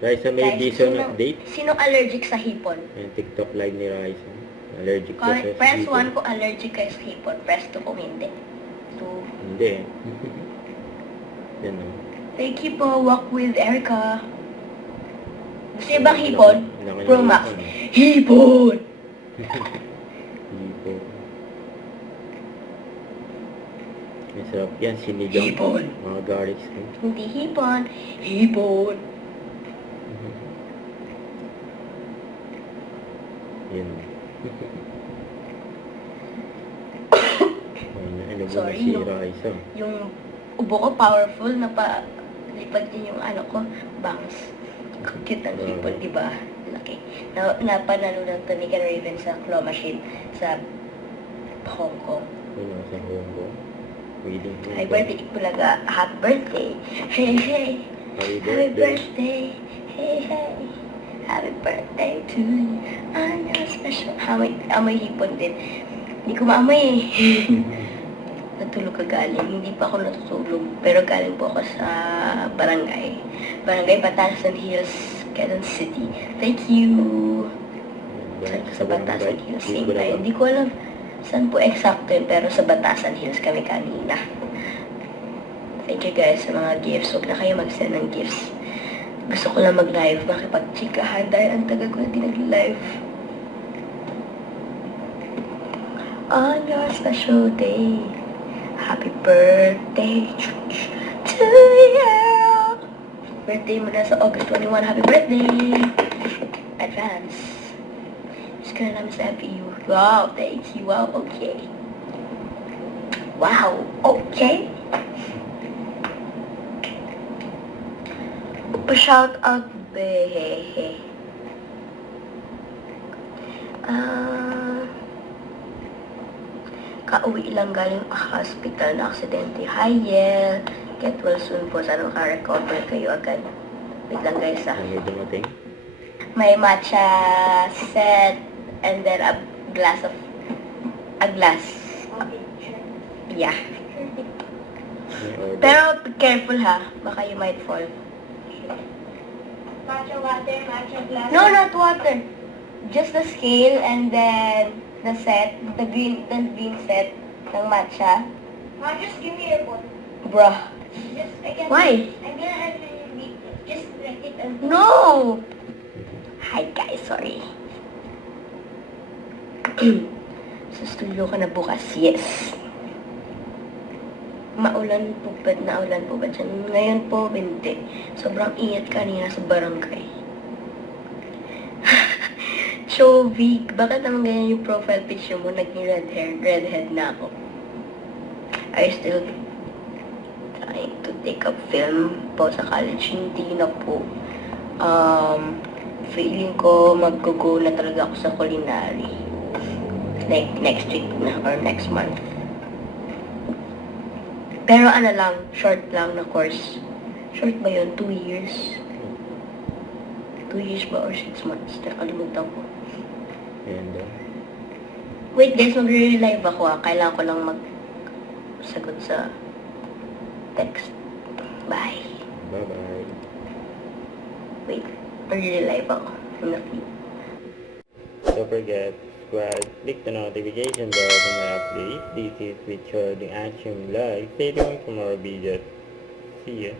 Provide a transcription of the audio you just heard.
Raisa, may Dizon update. Sinong allergic sa hipon? Yung TikTok live ni Raisa. Allergic ka sa Press hipon. 1 kung allergic kayo sa hipon. Press 2 kung hindi. 2. Hindi. Yan o. Thank you po. Walk with Erica. Gusto niyo bang hipon? Pro Max. Hipon! Hipon. Masarap yan. Sinigang. Hipon. Mga garlics ko. Hindi hipon. Hipon. Yan. Ano ba Sorry, si no. Raisa? Yung ubo ko powerful na pa lipad din yung ano ko, bangs. Cute ang hipon, di ba? Laki. Napanalo ng Tonican Raven sa claw machine sa Hong Kong. Ano sa Hong Kong? Waiting for Happy birthday, Ipulaga. Happy birthday. Hey, hey. Happy birthday. Hey, hey. Happy birthday to you. I'm your special. Amoy hipon din. Hindi ko maamoy eh. Natulog ka galing. Hindi pa ako natutulog. Pero galing po ako sa barangay. Barangay Batasan Hills, Quezon City. Thank you. Sa Batasan Hills. Same tayo. Hindi ko alam saan po eksakto yun. Pero sa Batasan Hills kami kanina. Thank you guys sa mga gifts. Huwag na kayo mag-send ng gifts. Gusto ko lang mag-live. Makipag-chikahan dahil ang tagal ko na din nag-live. On your special day. Happy birthday to you. Birthday mo na sa August 21. Happy birthday. Advance. Just gonna namin sa FEU. Wow, thank you. Wow, okay. Wow, okay. Pa-shout out, behehe. Kauwi lang galing hospital na aksidente. Hi, Yel. Get well soon po. Sana maka-recover kayo agad. Wait lang guys ah. Ano dumating? May matcha set and then a glass. Yeah. Pero be careful ha. Baka you might fall. Matcha water, matcha glass. No, not water. Just the scale and then the set, the green set ng matcha. Ma, just give me your phone. Bruh. Why? I'm gonna have you read it. Just let it and No! Hi guys, sorry. Sa studio ka na bukas, yes. Maulan po ba? Naulan po ba dyan? Ngayon po, hindi. Sobrang ingat kanina sa barangay. Chovy, bakit naman ganyan yung profile picture mo? Naging redhead na ako. Are you still trying to take up film po sa college? Hindi na po. Feeling ko mag-go na talaga ako sa culinary. Like next week na or next month. Pero ano lang, short lang na course. Short ba yun? 2 years? 2 years ba or 6 months? Nakalimutan ko. And Wait guys, magre-live ako ah. Kailangan ko lang magsagot sa text. Bye. bye-bye. Wait, magre-live ako. Don't forget, subscribe, click the notification bell for my update. This is Richard the Action Live. Stay tuned for more videos. See ya.